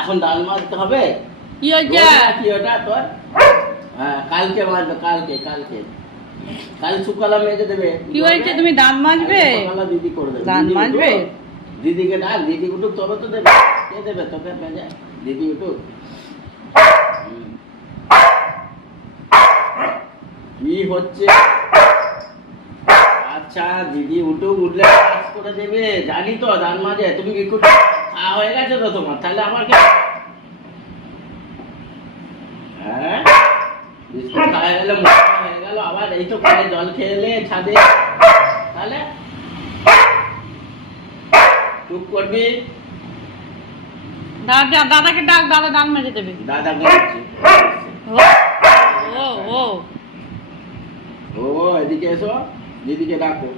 এখন ডাল মারতে হবে। কি হয়েছে? কি ওটা তোর? হ্যাঁ, কালকে মারবে, কালকে কাল শুকালা মেজে দেবে। কি হয়েছে? তুমি দাঁত মাজবে? সকালে দিদি করে দেবে। দাঁত মাজবে? দিদিকে ডাক, দিদি উঠুক তবে তো দেবে। কে দেবে তোকে মেজে? দিদি উঠুক। কি হচ্ছে? আচ্ছা, দিদি উঠুক, উঠলে কাজ করে দেবে। জানি তো দাঁত মাজে। তুমি একটু হয়ে গেছে তো তোমার, তাহলে আমার কি? হ্যাঁ, বিস্কুট খাওয়া গেলে মোটা হয়ে গেল, আবার এই তো কালে জল খেলে ছাদে, তাহলে চুপ করবি। দাদাকে ডাক, দাদা দাঁত মেজে দেবে। দাদা বলছি ও ও ও এদিকে এসো, দিদিকে ডাকো।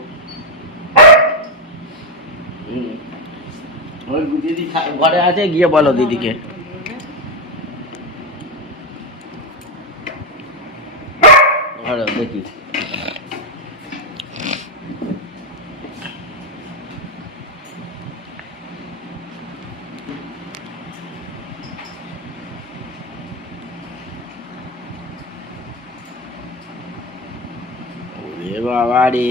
ওই দিদি ঘরে আছে, গিয়ে বলো দিদিকে। ঘরে দেখি। ওরে বাবা রে,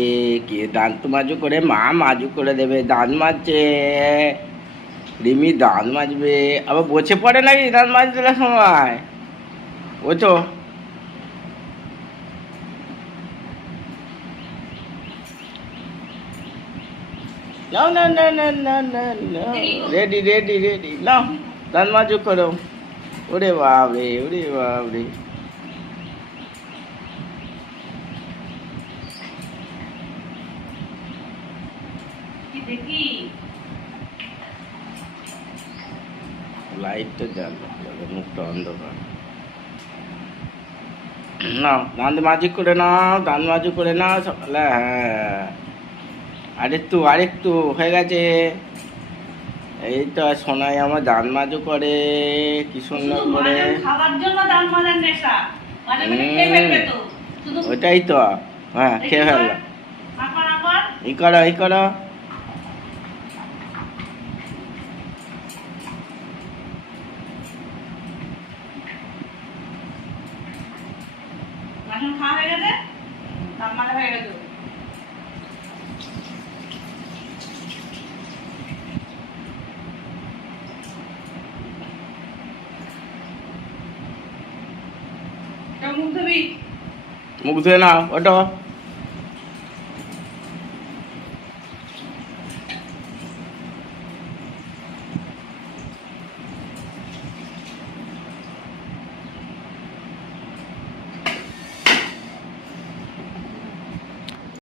কে দাঁত মাজু করে? মা মাজু করে দেবে। দাঁত মাজছে, রিমি দাঁত মাজবে। আবার বসে পড়ে নাকি দাঁত মাজতে সময়? ওঠো। নাও না না না না না না, রেডি রেডি রেডি, নাও দাঁত মাজু করো। ওরে বাপরে, ওরে বাপরে। দেখি লাইটটা জ্বালো, মুখটা অন্ধকার। নাও দাঁত মাজি করে নাও, দাঁত মাজি করে নাও সকালে। হ্যাঁ, আরেকটু হয়ে গেছে। এই তো সোনাই আমার দাঁত মাজু করে, কি সুন্দর করে। খাবার জন্য দাঁত মাজার নেশা, মাঝে মাঝে খেয়ে ফেলবে তো। ওইটাই তো, হ্যাঁ খেয়ে ফেললাম। ই করো। খাওয়া হয়ে গেছে, দাঁত মাজা হয়ে গেছে। মুখ ধুবি? মুখ ধুয়ে নাও, ওটো।